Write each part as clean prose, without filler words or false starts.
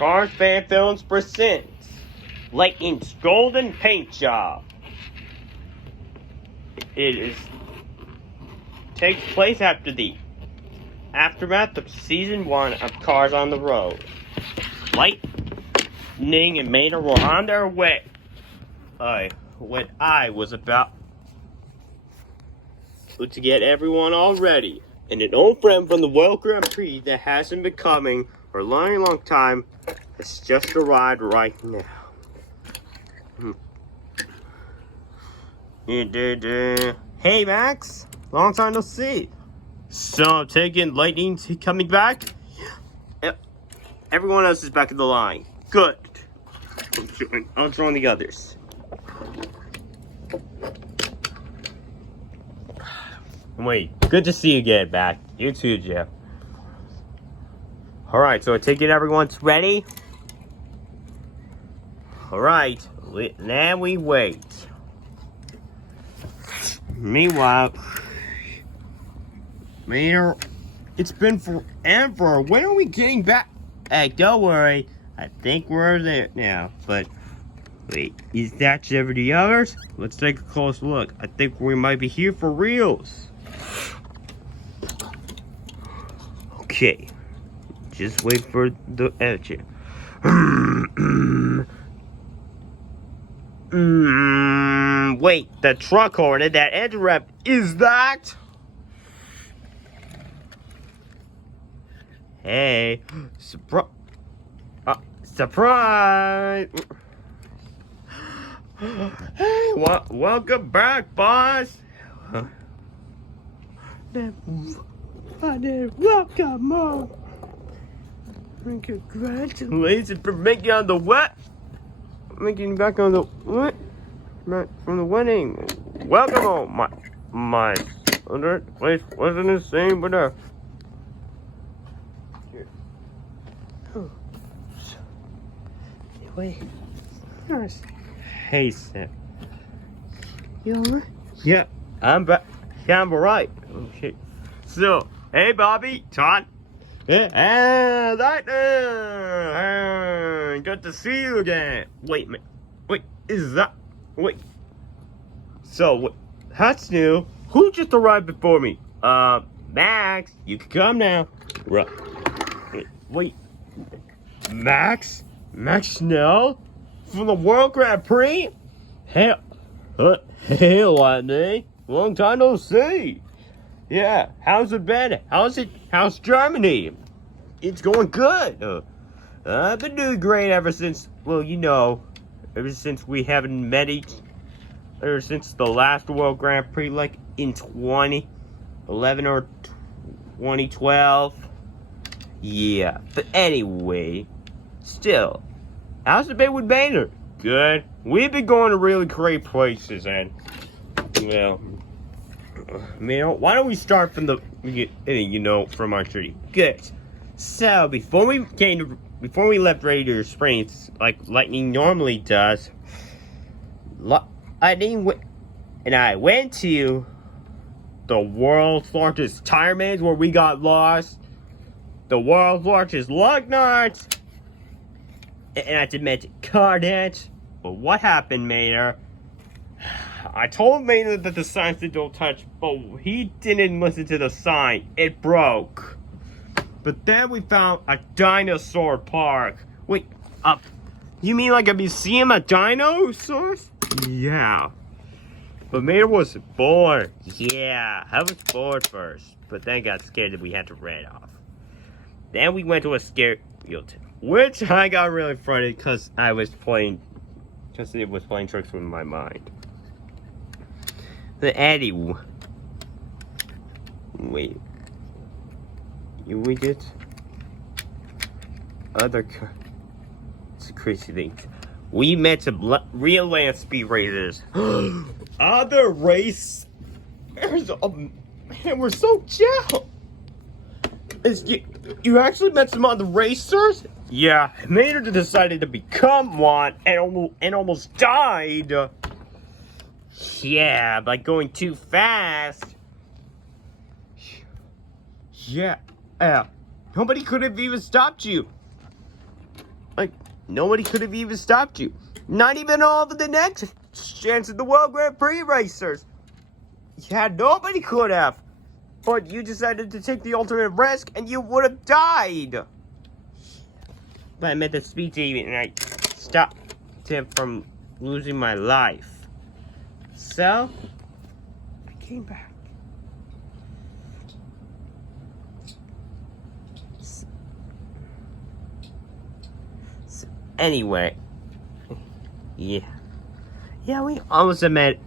Cars Fan Films presents Lightning's Golden Paint Job. Takes place after the aftermath of season 1 of Cars on the Road. Lightning and Mater were on their way when I was about to get everyone all ready. And an old friend from the World Grand Prix that hasn't been coming for a long time has just arrived right now. Hey Max, long time no see. So I'm taking Lightning coming back? Yep. Everyone else is back in the line. Good. I'll join the others. Wait, good to see you again, Mac. You too, Jeff. Alright, so I take it everyone's ready? Alright, then we wait. Meanwhile, Mater, it's been forever. When are we getting back? Hey, don't worry. I think we're there now. But, wait, is that 70 hours? Let's take a close look. I think we might be here for reals. Okay. Just wait for the engine. Wait, the truck hornet, that engine rep, is that? Hey, surprise! Hey, welcome back, boss. Welcome, Mom. Congratulations for making on the what? Making back on the what? From the wedding. Welcome home, my other place wasn't the same, but wait. Nice. Hey, Sam. You alright? Yeah, I'm back. Yeah, I'm alright. Okay. So, hey, Bobby, Todd. Yeah, Lightning! Good to see you again. Wait a minute. Wait, is that... Wait. So, that's new. Who just arrived before me? Max, you can come now. Right. Wait. Max? Max Snell? From the World Grand Prix? Hey, Lightning. Long time no see. Yeah, how's it been? How's Germany? It's going good. I've been doing great ever since, well, you know, ever since we haven't met ever since the last World Grand Prix, like in 2011 or 2012. Yeah, but anyway, still, how's it been with Maynard? Good. We've been going to really great places, and, well, why don't we start from from our city? Good. So before we left Radiator Springs, like Lightning normally does, Lightning and I went to the world's largest tire maze where we got lost, the world's largest lug nuts, and I did mention carnage. But what happened, Mater? I told Maynard that the sign said don't touch, but he didn't listen to the sign. It broke. But then we found a dinosaur park. Wait, you mean like a museum of dinosaurs? Yeah. But Maynard was bored. Yeah, I was bored first, but then got scared that we had to run off. Then we went to a scary field, which I got really frightened because it was playing tricks with my mind. The Eddie. Wait. We did other. It's a crazy thing. We met some real land speed racers. Other race. Man, we're so jealous. You actually met some other racers? Yeah, Maynard decided to become one and almost died. Yeah, by going too fast. Yeah, nobody could have even stopped you. Like, nobody could have even stopped you. Not even all of the next chance of the World Grand Prix racers. Yeah, nobody could have. But you decided to take the ultimate risk, and you would have died. But I met the speed demon, and I stopped him from losing my life. So, I came back. Anyway, yeah, we almost met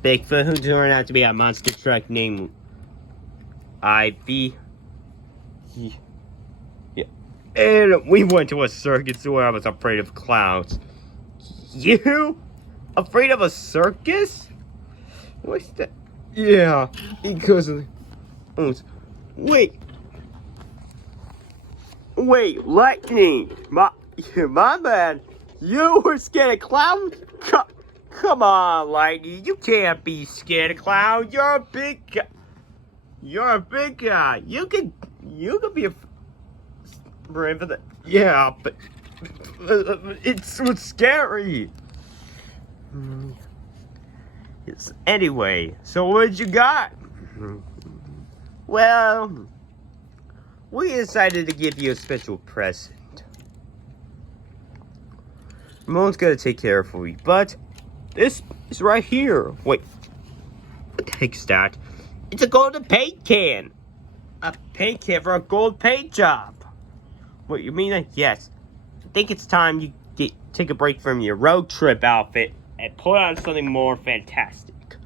Bigfoot, who turned out to be a monster truck named Ivy. Yeah, and we went to a circus where I was afraid of clowns. You? Afraid of a circus? What's that? Yeah, because of the... Wait, Lightning! My man, you were scared of clowns? Come on, Lightning, you can't be scared of clowns. You're a big guy. You could be afraid of that. Yeah, but it's scary. Yes. Anyway, so what you got? Well, we decided to give you a special present. Ramon's gonna take care of you, but this is right here. Wait, what the heck's that? It's a golden paint can. A paint can for a gold paint job. What, you mean that? Yes. I think it's time you take a break from your road trip outfit and put on something more fantastic.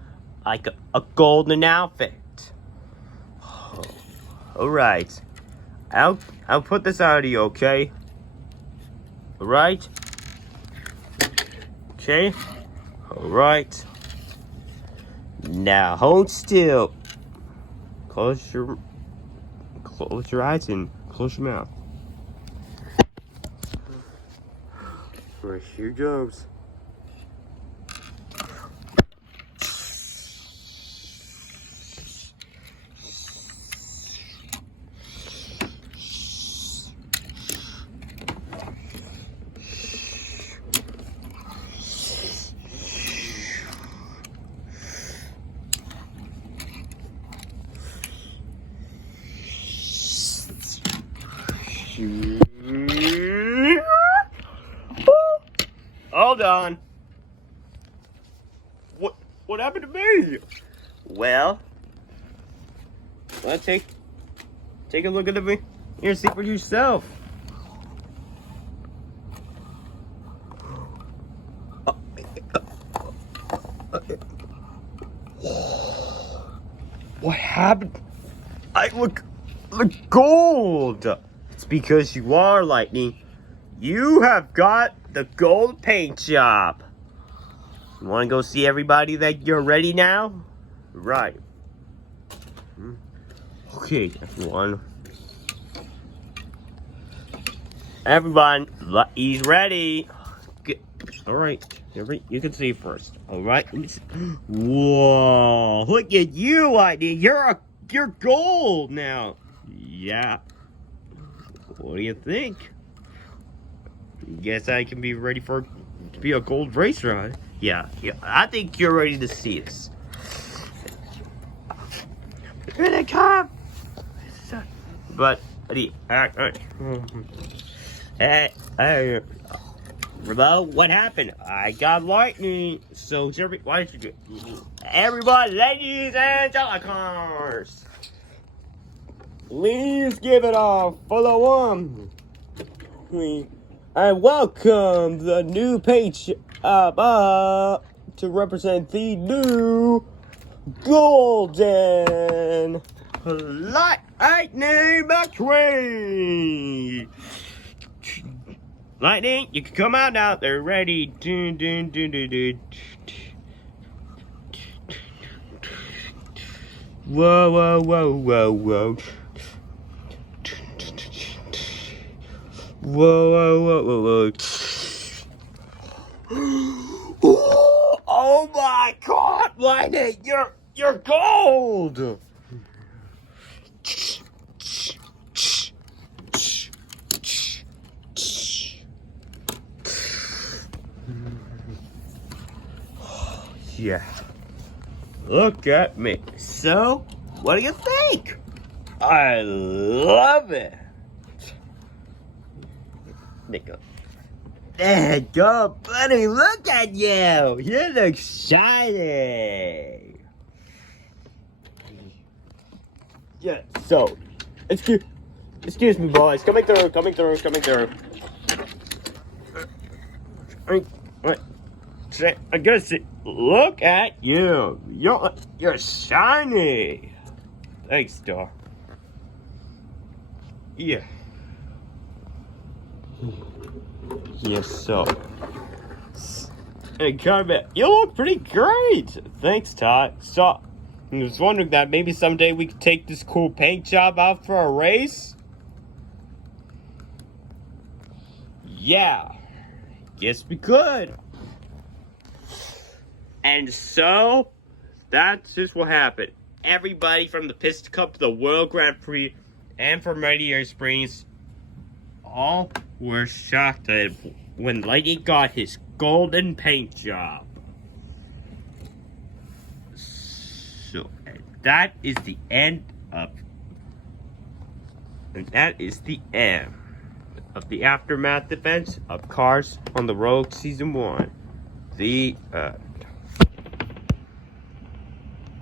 Like a golden outfit. Oh, alright. I'll put this out of you, okay? Alright? Okay? Alright. Now hold still. Close your eyes and close your mouth. Right, here goes. Hold on. What happened to me? Well, take a look at the mirror, see for yourself. What happened? I look gold. It's because you are Lightning. You have got the gold paint job. You want to go see everybody that you're ready now? Right. Okay, everyone. Everyone, he's ready. All right, you can see first. All right. Whoa! Look at you, Lightning. You're gold now. Yeah. What do you think? Guess I can be ready to be a gold racer, huh? Yeah. I think you're ready to see us. Here they come. But hey, Rebo, what happened? I got Lightning. So why did you do? Everybody, ladies and gentlemen, please give it a follow on. And welcome the new page to represent the new Golden Lightning McQueen. Lightning, you can come out now. They're ready. Dun, dun, dun, dun, dun. Whoa, whoa, whoa, whoa, whoa. Whoa, whoa, whoa, whoa, whoa. Oh my God, Lightning, you're gold. Yeah. Look at me. So, what do you think? I love it. Nico. There you go, buddy. Look at you. You look shiny. Yeah, so, excuse me, boys. Coming through. I'm gonna say, look at you. You're shiny. Thanks, Star. Yeah. Yes, so. Hey, Carmen, you look pretty great. Thanks, Todd. So, I was wondering that maybe someday we could take this cool paint job out for a race. Yeah. Guess we could. And so, that's just what happened. Everybody from the Piston Cup to the World Grand Prix and from Radiator Springs all were shocked at when Lightning got his golden paint job. So, that is the end of the aftermath events of Cars on the Road Season 1. The